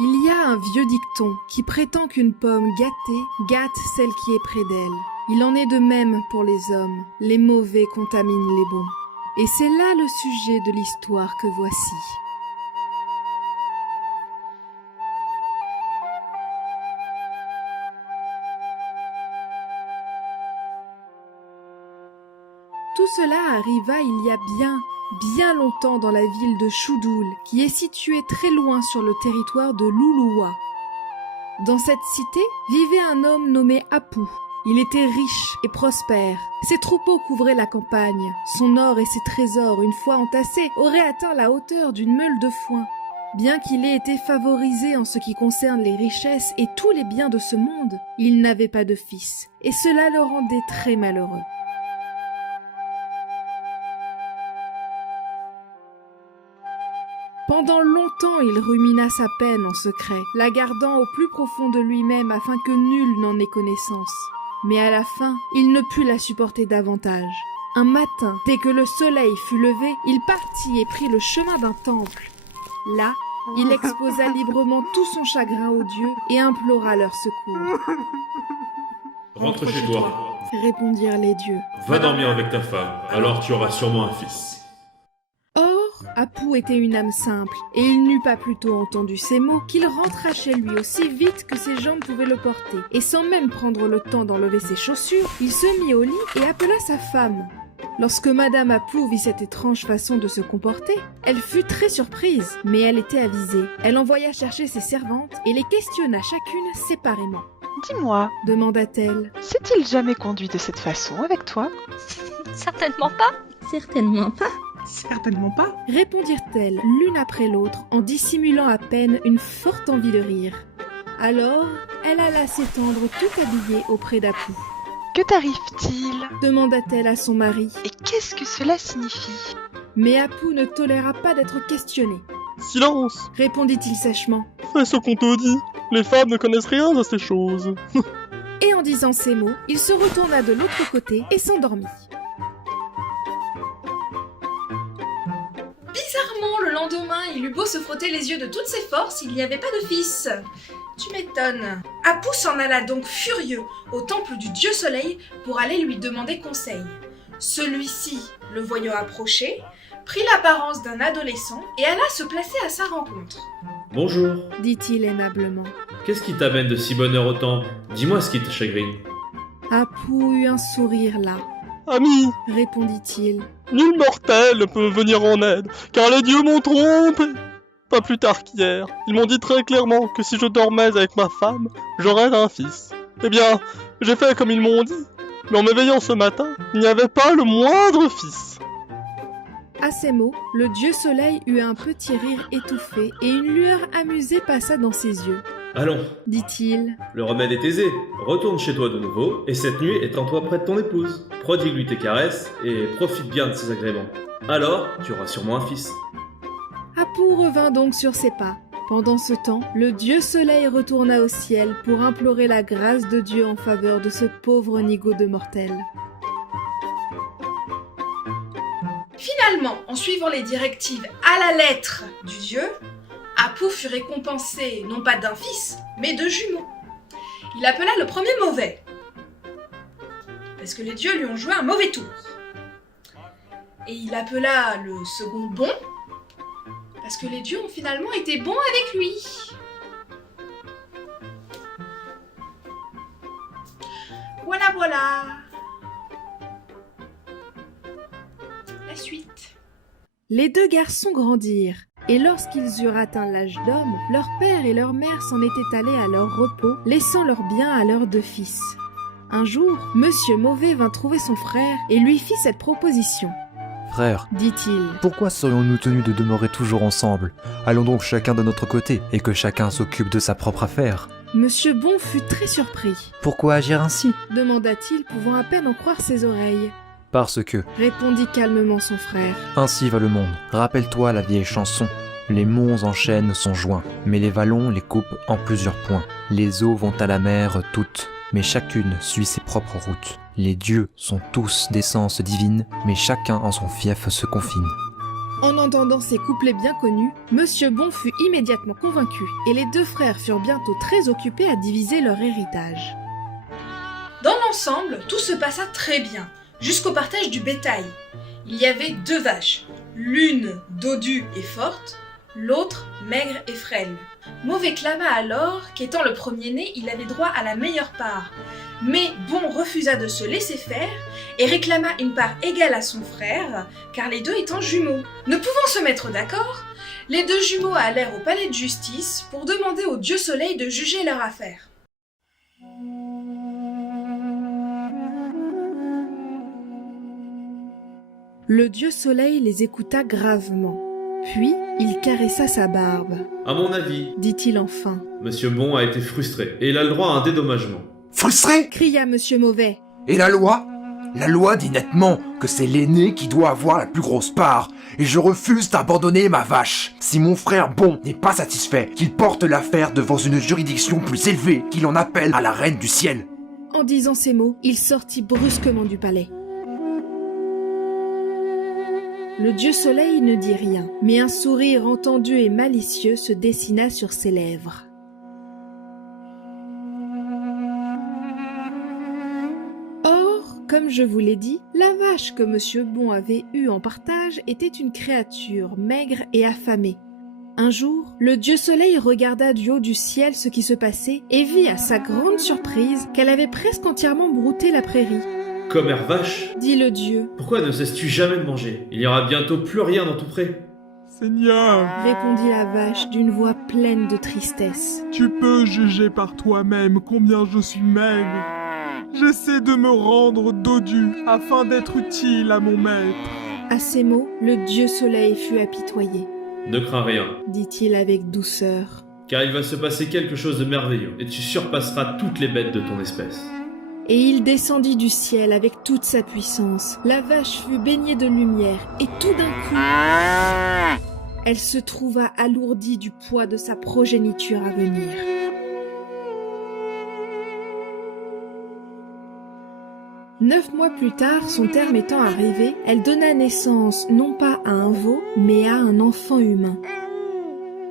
Il y a un vieux dicton qui prétend qu'une pomme gâtée gâte celle qui est près d'elle. Il en est de même pour les hommes. Les mauvais contaminent les bons. Et c'est là le sujet de l'histoire que voici. Tout cela arriva il y a bien longtemps dans la ville de Choudoul, qui est située très loin sur le territoire de Louloua. Dans cette cité vivait un homme nommé Apou. Il était riche et prospère. Ses troupeaux couvraient la campagne. Son or et ses trésors, une fois entassés, auraient atteint la hauteur d'une meule de foin. Bien qu'il ait été favorisé en ce qui concerne les richesses et tous les biens de ce monde, il n'avait pas de fils, et cela le rendait très malheureux. Pendant longtemps, il rumina sa peine en secret, la gardant au plus profond de lui-même afin que nul n'en ait connaissance. Mais à la fin, il ne put la supporter davantage. Un matin, dès que le soleil fut levé, il partit et prit le chemin d'un temple. Là, il exposa librement tout son chagrin aux dieux et implora leur secours. « Rentre chez toi, » répondirent les dieux. « Va dormir avec ta femme, alors tu auras sûrement un fils. » Apou était une âme simple, et il n'eut pas plus tôt entendu ces mots qu'il rentra chez lui aussi vite que ses jambes pouvaient le porter, et sans même prendre le temps d'enlever ses chaussures, il se mit au lit et appela sa femme. Lorsque Madame Apou vit cette étrange façon de se comporter, elle fut très surprise, mais elle était avisée. Elle envoya chercher ses servantes et les questionna chacune séparément. « Dis-moi, demanda-t-elle, s'est-il jamais conduit de cette façon avec toi ?»« Certainement pas. » « Certainement pas. » Certainement pas, répondirent-elles l'une après l'autre en dissimulant à peine une forte envie de rire. Alors, elle alla s'étendre tout habillée auprès d'Apou. « Que t'arrive-t-il » demanda-t-elle à son mari. « Et qu'est-ce que cela signifie ?» Mais Apou ne toléra pas d'être questionné. « Silence !» répondit-il sèchement. « Fais ce qu'on te dit, les femmes ne connaissent rien de ces choses. » Et en disant ces mots, il se retourna de l'autre côté et s'endormit. Bizarrement, le lendemain, il eut beau se frotter les yeux de toutes ses forces, il n'y avait pas de fils. Tu m'étonnes. Apou s'en alla donc furieux au temple du dieu soleil pour aller lui demander conseil. Celui-ci, le voyant approcher, prit l'apparence d'un adolescent et alla se placer à sa rencontre. « Bonjour, » dit-il aimablement. « Qu'est-ce qui t'amène de si bonne heure au temple? Dis-moi ce qui te chagrine. » Apou eut un sourire là. « Ami, répondit-il, nul mortel ne peut venir en aide, car les dieux m'ont trompé. Pas plus tard qu'hier, ils m'ont dit très clairement que si je dormais avec ma femme, j'aurais un fils. Eh bien, j'ai fait comme ils m'ont dit, mais en m'éveillant ce matin, il n'y avait pas le moindre fils. » À ces mots, le dieu soleil eut un petit rire étouffé et une lueur amusée passa dans ses yeux. « Allons, dit-il, le remède est aisé. Retourne chez toi de nouveau, et cette nuit étends-toi près de ton épouse. Prodigue-lui tes caresses, et profite bien de ses agréments. Alors, tu auras sûrement un fils. » Apou revint donc sur ses pas. Pendant ce temps, le dieu soleil retourna au ciel pour implorer la grâce de Dieu en faveur de ce pauvre nigaud de mortel. Finalement, en suivant les directives à la lettre du dieu, Apou fut récompensé non pas d'un fils, mais de jumeaux. Il appela le premier mauvais, parce que les dieux lui ont joué un mauvais tour. Et il appela le second bon, parce que les dieux ont finalement été bons avec lui. Voilà. La suite. Les deux garçons grandirent, et lorsqu'ils eurent atteint l'âge d'homme, leur père et leur mère s'en étaient allés à leur repos, laissant leurs biens à leurs deux fils. Un jour, Monsieur Mauvais vint trouver son frère et lui fit cette proposition. « Frère, dit-il, pourquoi serions-nous tenus de demeurer toujours ensemble? Allons donc chacun de notre côté, et que chacun s'occupe de sa propre affaire. » Monsieur Bon fut très surpris. « Pourquoi agir ainsi ?» demanda-t-il, pouvant à peine en croire ses oreilles. « Parce que, répondit calmement son frère, ainsi va le monde. Rappelle-toi la vieille chanson. Les monts en chaîne sont joints, mais les vallons les coupent en plusieurs points. Les eaux vont à la mer toutes, mais chacune suit ses propres routes. Les dieux sont tous d'essence divine, mais chacun en son fief se confine. » En entendant ces couplets bien connus, Monsieur Bon fut immédiatement convaincu, et les deux frères furent bientôt très occupés à diviser leur héritage. Dans l'ensemble, tout se passa très bien, jusqu'au partage du bétail. Il y avait 2 vaches, l'une dodue et forte, l'autre maigre et frêle. Mauvais clama alors qu'étant le premier-né, il avait droit à la meilleure part. Mais Bon refusa de se laisser faire et réclama une part égale à son frère, car les deux étant jumeaux. Ne pouvant se mettre d'accord, les 2 jumeaux allèrent au palais de justice pour demander au dieu Soleil de juger leur affaire. Le dieu Soleil les écouta gravement. Puis, il caressa sa barbe. À mon avis, Dit-il enfin. Monsieur Bon a été frustré et il a le droit à un dédommagement. Frustré? Cria Monsieur Mauvais. Et la loi? La loi dit nettement que c'est l'aîné qui doit avoir la plus grosse part, et je refuse d'abandonner ma vache. Si mon frère Bon n'est pas satisfait, qu'il porte l'affaire devant une juridiction plus élevée, qu'il en appelle à la reine du ciel. En disant ces mots, il sortit brusquement du palais. Le dieu Soleil ne dit rien, mais un sourire entendu et malicieux se dessina sur ses lèvres. Or, comme je vous l'ai dit, la vache que Monsieur Bon avait eue en partage était une créature maigre et affamée. Un jour, le dieu Soleil regarda du haut du ciel ce qui se passait et vit à sa grande surprise qu'elle avait presque entièrement brouté la prairie. Commère vache, Dit le dieu, pourquoi ne cesses-tu jamais de manger? Il n'y aura bientôt plus rien dans tout pré. Seigneur, répondit la vache d'une voix pleine de tristesse. tu peux juger par toi-même combien je suis maigre. J'essaie de me rendre dodu afin d'être utile à mon maître. À ces mots, le dieu Soleil fut apitoyé. Ne crains rien, Dit-il avec douceur. car il va se passer quelque chose de merveilleux et tu surpasseras toutes les bêtes de ton espèce. Et il descendit du ciel avec toute sa puissance. La vache fut baignée de lumière, et tout d'un coup, elle se trouva alourdie du poids de sa progéniture à venir. Neuf mois plus tard, son terme étant arrivé, elle donna naissance non pas à un veau, mais à un enfant humain.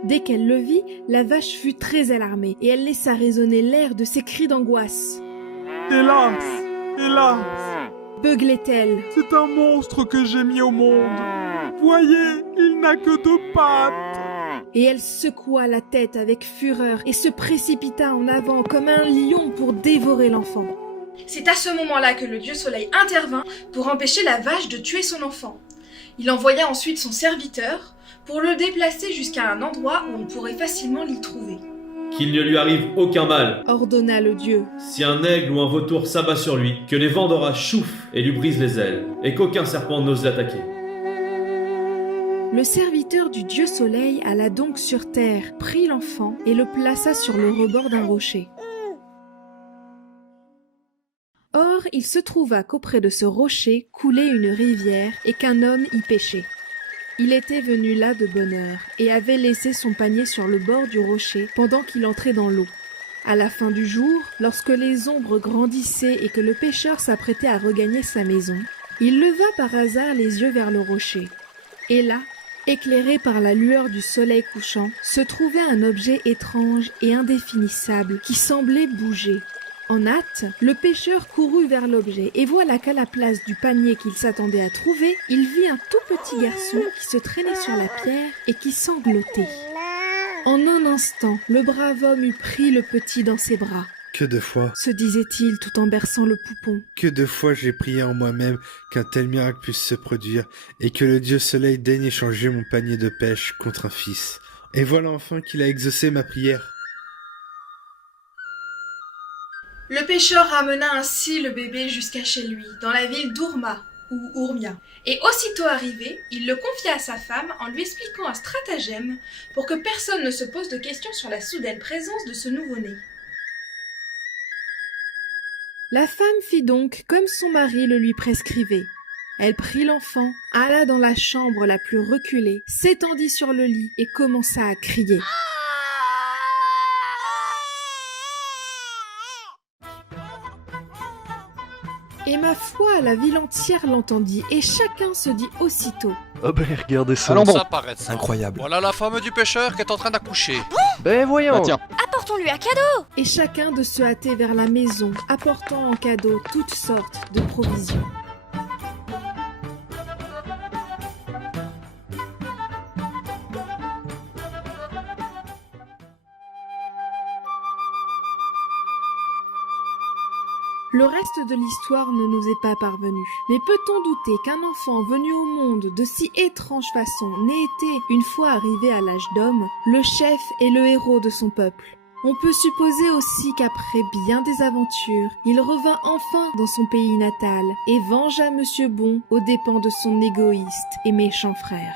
Dès qu'elle le vit, la vache fut très alarmée, et elle laissa résonner l'air de ses cris d'angoisse. Hélas, hélas, Beuglait-elle. c'est un monstre que j'ai mis au monde. Voyez, il n'a que 2 pattes. Et elle secoua la tête avec fureur et se précipita en avant comme un lion pour dévorer l'enfant. C'est à ce moment-là que le dieu Soleil intervint pour empêcher la vache de tuer son enfant. Il envoya ensuite son serviteur pour le déplacer jusqu'à un endroit où on pourrait facilement l'y trouver. Qu'il ne lui arrive aucun mal. Ordonna le dieu. Si un aigle ou un vautour s'abat sur lui, que les vents d'orage soufflent et lui brisent les ailes, et qu'aucun serpent n'ose l'attaquer. Le serviteur du dieu Soleil alla donc sur terre, prit l'enfant et le plaça sur le rebord d'un rocher. Or, il se trouva qu'auprès de ce rocher coulait une rivière et qu'un homme y pêchait. Il était venu là de bonne heure et avait laissé son panier sur le bord du rocher pendant qu'il entrait dans l'eau. À la fin du jour, lorsque les ombres grandissaient et que le pêcheur s'apprêtait à regagner sa maison, il leva par hasard les yeux vers le rocher. Et là, éclairé par la lueur du soleil couchant, se trouvait un objet étrange et indéfinissable qui semblait bouger. En hâte, le pêcheur courut vers l'objet et voilà qu'à la place du panier qu'il s'attendait à trouver, il vit un tout petit garçon qui se traînait sur la pierre et qui sanglotait. En un instant, le brave homme eut pris le petit dans ses bras. Que de fois, Se disait-il tout en berçant le poupon. que de fois j'ai prié en moi-même qu'un tel miracle puisse se produire et que le dieu soleil daigne échanger mon panier de pêche contre un fils. Et voilà enfin qu'il a exaucé ma prière. Le pêcheur ramena ainsi le bébé jusqu'à chez lui, dans la ville d'Ourma, ou Ourmia. Et aussitôt arrivé, il le confia à sa femme en lui expliquant un stratagème pour que personne ne se pose de questions sur la soudaine présence de ce nouveau-né. La femme fit donc comme son mari le lui prescrivait. Elle prit l'enfant, alla dans la chambre la plus reculée, s'étendit sur le lit et commença à crier. Et ma foi, la ville entière l'entendit, et chacun se dit aussitôt Oh ben regardez ça. Allons bon. Ça paraît ça. Incroyable. Voilà la femme du pêcheur qui est en train d'accoucher. Ben voyons. Bah tiens. Apportons-lui un cadeau. Et chacun de se hâter vers la maison, apportant en cadeau toutes sortes de provisions. Le reste de l'histoire ne nous est pas parvenu. Mais peut-on douter qu'un enfant venu au monde de si étrange façon n'ait été, une fois arrivé à l'âge d'homme, le chef et le héros de son peuple? On peut supposer aussi qu'après bien des aventures, il revint enfin dans son pays natal et vengea Monsieur Bon aux dépens de son égoïste et méchant frère.